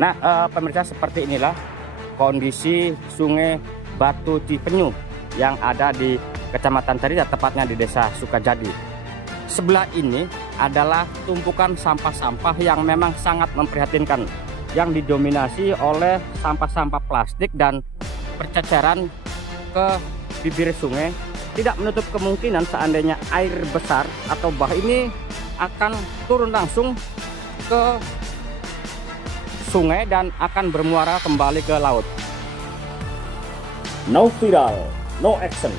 Nah, pemirsa, seperti inilah kondisi Sungai Batu Cipenyu yang ada di Kecamatan Carita, tepatnya di Desa Sukajadi. Sebelah ini adalah tumpukan sampah-sampah yang memang sangat memprihatinkan, yang didominasi oleh sampah-sampah plastik dan berceceran ke bibir sungai. Tidak menutup kemungkinan seandainya air besar atau bah ini akan turun langsung ke sungai dan akan bermuara kembali ke laut. No viral, no action.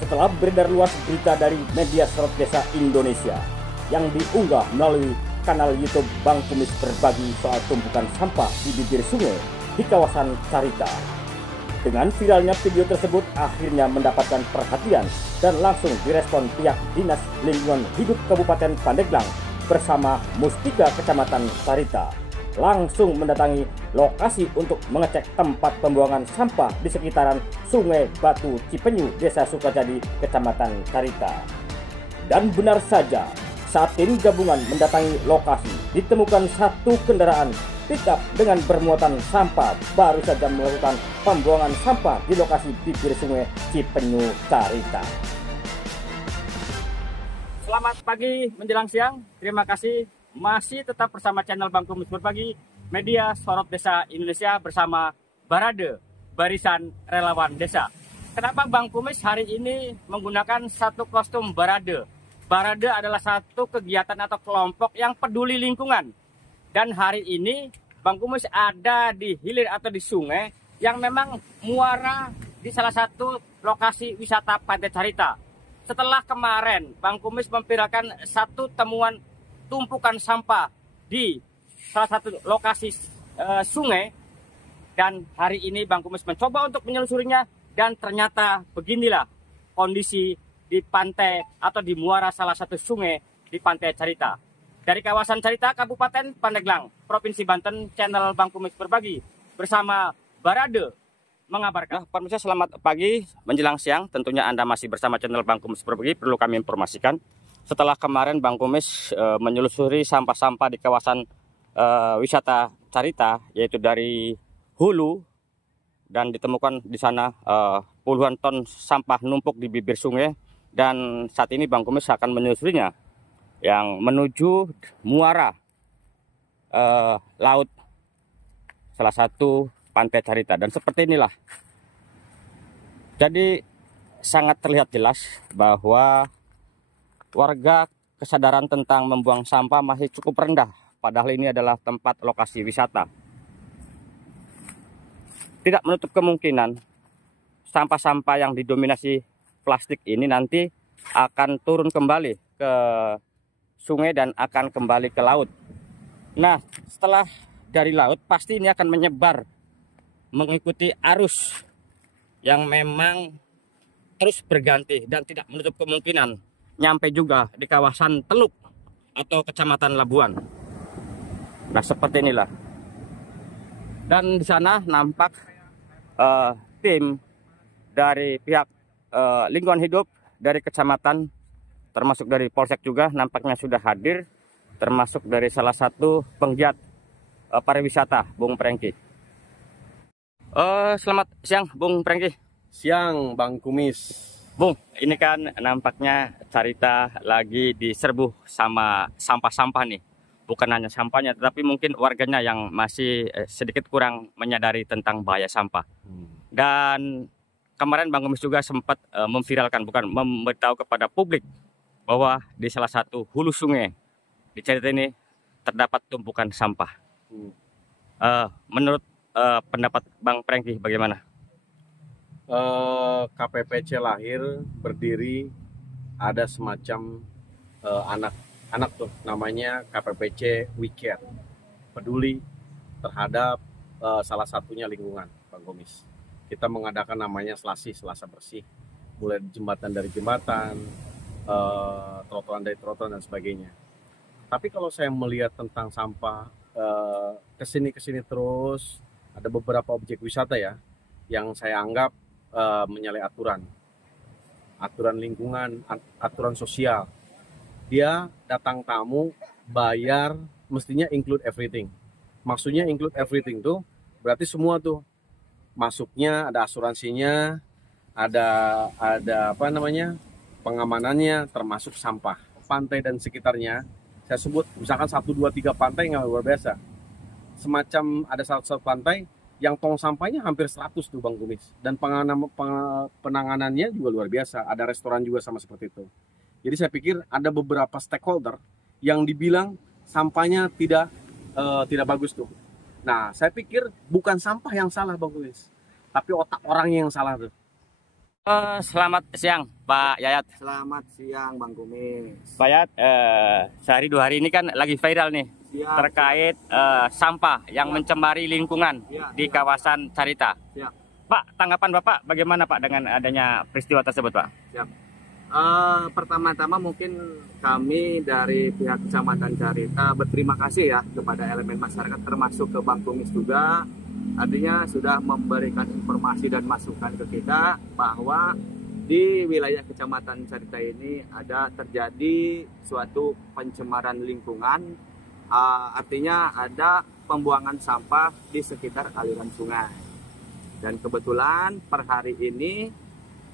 Setelah beredar luas berita dari media Sorot Desa Indonesia yang diunggah melalui kanal YouTube Bang Kumis berbagi soal tumpukan sampah di bibir sungai di kawasan Carita. Dengan viralnya video tersebut akhirnya mendapatkan perhatian dan langsung direspon pihak Dinas Lingkungan Hidup Kabupaten Pandeglang bersama Mustika Kecamatan Carita. Langsung mendatangi lokasi untuk mengecek tempat pembuangan sampah di sekitaran Sungai Batu Cipenyu, Desa Sukajadi, Kecamatan Carita. Dan benar saja, saat tim gabungan mendatangi lokasi, ditemukan satu kendaraan pickup dengan bermuatan sampah baru saja melakukan pembuangan sampah di lokasi bibir Sungai Cipenyu, Carita. Selamat pagi menjelang siang. Terima kasih masih tetap bersama channel Bang Kumis Berbagi, media Sorot Desa Indonesia bersama Barade, Barisan Relawan Desa. Kenapa Bang Kumis hari ini menggunakan satu kostum Barade? Barade adalah satu kegiatan atau kelompok yang peduli lingkungan. Dan hari ini Bang Kumis ada di hilir atau di sungai yang memang muara di salah satu lokasi wisata Pantai Carita. Setelah kemarin Bang Kumis memviralkan satu temuan tumpukan sampah di salah satu lokasi sungai, dan hari ini Bang Kumis mencoba untuk menelusurinya, dan ternyata beginilah kondisi di pantai atau di muara salah satu sungai di Pantai Carita. Dari kawasan Carita, Kabupaten Pandeglang, Provinsi Banten, channel Bang Kumis Berbagi bersama Barade mengabarkan. Pemirsa, selamat pagi menjelang siang. Tentunya Anda masih bersama channel Bang Kumis Berbagi. Perlu kami informasikan, setelah kemarin Bang Kumis menelusuri sampah-sampah di kawasan wisata Carita, yaitu dari hulu, dan ditemukan di sana puluhan ton sampah numpuk di bibir sungai. Dan saat ini Bang Kumis akan menelusurinya yang menuju muara laut salah satu Pantai Carita. Dan seperti inilah, jadi sangat terlihat jelas bahwa warga kesadaran tentang membuang sampah masih cukup rendah, padahal ini adalah tempat lokasi wisata. Tidak menutup kemungkinan sampah-sampah yang didominasi plastik ini nanti akan turun kembali ke sungai dan akan kembali ke laut. Nah, setelah dari laut pasti ini akan menyebar mengikuti arus yang memang terus berganti dan tidak menutup kemungkinan nyampe juga di kawasan Teluk atau Kecamatan Labuan. Nah, seperti inilah. Dan di sana nampak tim dari pihak lingkungan hidup dari kecamatan, termasuk dari Polsek juga nampaknya sudah hadir, termasuk dari salah satu penggiat pariwisata, Bung Prengki. Selamat siang Bung Prengki. Siang Bang Kumis. Bung, ini kan nampaknya Carita lagi diserbu sama sampah-sampah nih. Bukan hanya sampahnya, tetapi mungkin warganya yang masih sedikit kurang menyadari tentang bahaya sampah. Dan kemarin Bang Kumis juga sempat memviralkan, bukan memberitahu kepada publik, bahwa di salah satu hulu sungai di Carita ini terdapat tumpukan sampah. Menurut pendapat Bang Prengki bagaimana? KPPC lahir berdiri ada semacam anak tuh, namanya KPPC We Care, peduli terhadap salah satunya lingkungan, Bang Kumis. Kita mengadakan namanya Selasa Bersih, mulai dari jembatan, trotoar dari trotoar dan sebagainya. Tapi kalau saya melihat tentang sampah kesini terus, ada beberapa objek wisata ya yang saya anggap menyalahi aturan lingkungan, aturan sosial. Dia datang tamu, bayar, mestinya include everything. Maksudnya include everything tuh berarti semua tuh masuknya, ada asuransinya, ada apa namanya, pengamanannya, termasuk sampah pantai dan sekitarnya. Saya sebut misalkan 1, 2, 3 pantai nggak luar biasa. Semacam ada satu pantai yang tong sampahnya hampir 100 tuh Bang Kumis, dan penanganannya juga luar biasa. Ada restoran juga sama seperti itu. Jadi saya pikir ada beberapa stakeholder yang dibilang sampahnya tidak bagus tuh. Nah, saya pikir bukan sampah yang salah Bang Kumis, tapi otak orangnya yang salah tuh. Selamat siang Pak Yayat. Selamat siang Bang Kumis. Pak Yayat, sehari 2 hari ini kan lagi viral nih terkait sampah yang mencemari lingkungan di kawasan Carita. Pak, tanggapan Bapak bagaimana Pak dengan adanya peristiwa tersebut Pak? Pertama-tama mungkin kami dari pihak Kecamatan Carita berterima kasih ya kepada elemen masyarakat termasuk ke Bang Kumis juga. Artinya sudah memberikan informasi dan masukan ke kita bahwa di wilayah Kecamatan Carita ini ada terjadi suatu pencemaran lingkungan. Artinya ada pembuangan sampah di sekitar aliran sungai. Dan kebetulan per hari ini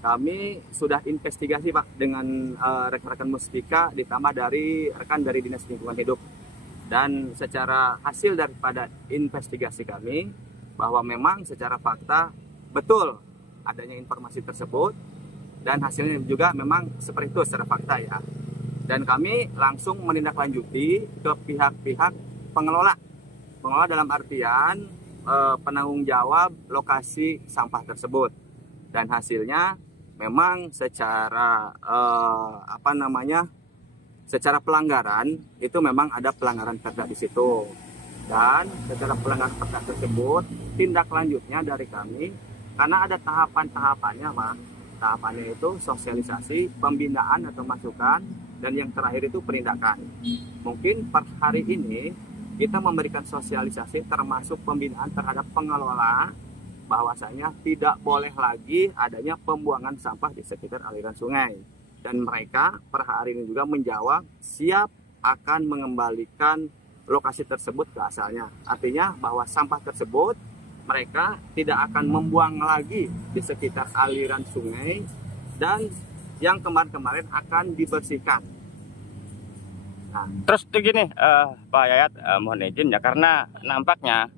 kami sudah investigasi Pak dengan rekan-rekan Muspika ditambah dari rekan dari Dinas Lingkungan Hidup. Dan secara hasil daripada investigasi kami bahwa memang secara fakta betul adanya informasi tersebut dan hasilnya juga memang seperti itu secara fakta ya. Dan kami langsung menindaklanjuti ke pihak-pihak pengelola dalam artian penanggung jawab lokasi sampah tersebut. Dan hasilnya memang secara secara pelanggaran itu memang ada pelanggaran perda di situ. Dan secara pelanggaran perda tersebut tindak lanjutnya dari kami karena ada tahapannya Pak. Tahapannya itu sosialisasi, pembinaan atau masukan, dan yang terakhir itu penindakan. Mungkin per hari ini kita memberikan sosialisasi termasuk pembinaan terhadap pengelola bahwasanya tidak boleh lagi adanya pembuangan sampah di sekitar aliran sungai. Dan mereka per hari ini juga menjawab siap akan mengembalikan lokasi tersebut ke asalnya. Artinya bahwa sampah tersebut mereka tidak akan membuang lagi di sekitar aliran sungai dan yang kemarin-kemarin akan dibersihkan. Nah, terus tuh gini Pak Yayat, mohon izin ya karena nampaknya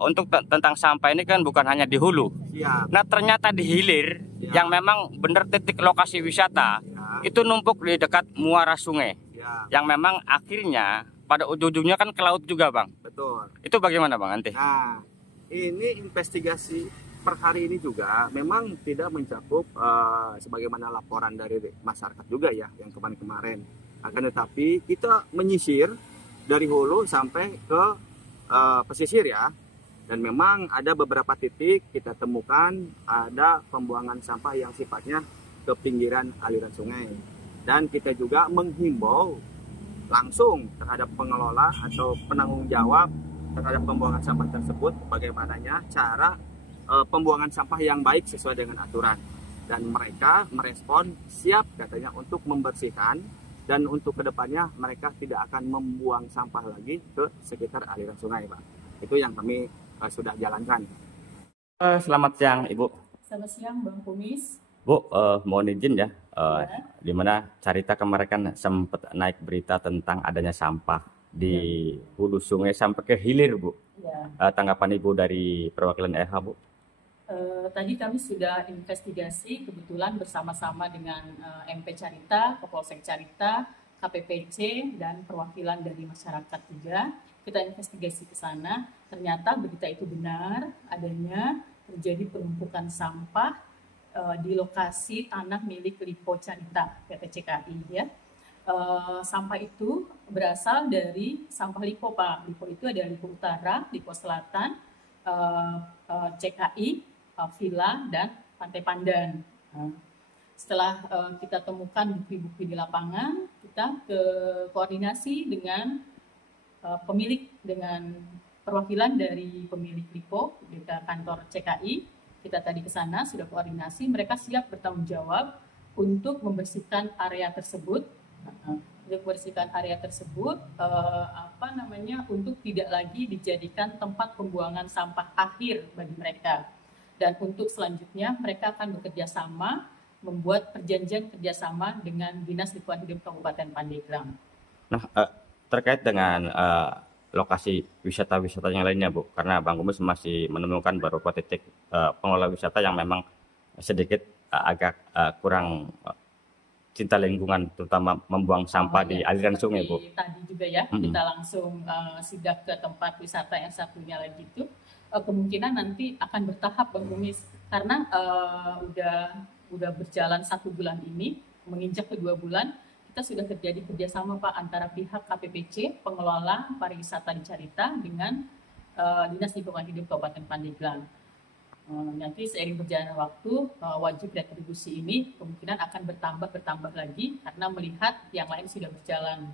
untuk tentang sampah ini kan bukan hanya di hulu. siap. Nah ternyata di hilir yang memang benar titik lokasi wisata itu numpuk di dekat muara sungai yang memang akhirnya pada ujung-ujungnya kan ke laut juga Bang. Betul. Itu bagaimana Bang nanti? Nah, ini investigasi per hari ini juga memang tidak mencakup sebagaimana laporan dari masyarakat juga ya yang kemarin-kemarin. Akan tetapi kita menyisir dari hulu sampai ke pesisir ya. Dan memang ada beberapa titik kita temukan ada pembuangan sampah yang sifatnya ke pinggiran aliran sungai. Dan kita juga menghimbau langsung terhadap pengelola atau penanggung jawab terhadap pembuangan sampah tersebut bagaimananya cara pembuangan sampah yang baik sesuai dengan aturan. Dan mereka merespon siap katanya untuk membersihkan dan untuk kedepannya mereka tidak akan membuang sampah lagi ke sekitar aliran sungai Pak. Itu yang kami sudah jalankan. Selamat siang Ibu. Selamat siang Bang Kumis. Bu, mohon izin ya, di mana Carita kemarin kan sempat naik berita tentang adanya sampah di hulu sungai sampai ke hilir Bu. Tanggapan Ibu dari perwakilan LH Bu? Tadi kami sudah investigasi kebetulan bersama-sama dengan MP Carita, Kapolsek Carita, KPPC, dan perwakilan dari masyarakat juga. Kita investigasi ke sana, ternyata berita itu benar adanya terjadi penumpukan sampah di lokasi tanah milik Lipo Carita PT CKI ya. Sampah itu berasal dari sampah Lipo Pak. Lipo itu ada Lipo Utara, Lipo Selatan, CKI, Villa, dan Pantai Pandan. Setelah kita temukan bukti-bukti di lapangan, kita koordinasi dengan pemilik, dengan perwakilan dari pemilik Lipo di kantor CKI. Kita tadi ke sana sudah koordinasi, mereka siap bertanggung jawab untuk membersihkan area tersebut. sudah membersihkan area tersebut untuk tidak lagi dijadikan tempat pembuangan sampah akhir bagi mereka. Dan untuk selanjutnya mereka akan bekerja sama membuat perjanjian kerjasama dengan Dinas Lingkungan Hidup Kabupaten Pandeglang. Nah, terkait dengan lokasi wisata-wisata yang lainnya, Bu, karena Bang Kumis masih menemukan beberapa titik pengelola wisata yang memang sedikit agak kurang cinta lingkungan, terutama membuang sampah di aliran sungai, Bu. Tadi juga ya, kita langsung sidak ke tempat wisata yang satunya lagi itu. Kemungkinan nanti akan bertahap, Bang Kumis, karena udah berjalan 1 bulan ini, menginjak ke 2 bulan, kita sudah terjadi kerjasama Pak antara pihak KPPC, pengelola pariwisata di Carita, dengan Dinas Lingkungan Hidup Kabupaten Pandeglang. Nanti seiring berjalannya waktu, wajib retribusi ini kemungkinan akan bertambah lagi karena melihat yang lain sudah berjalan.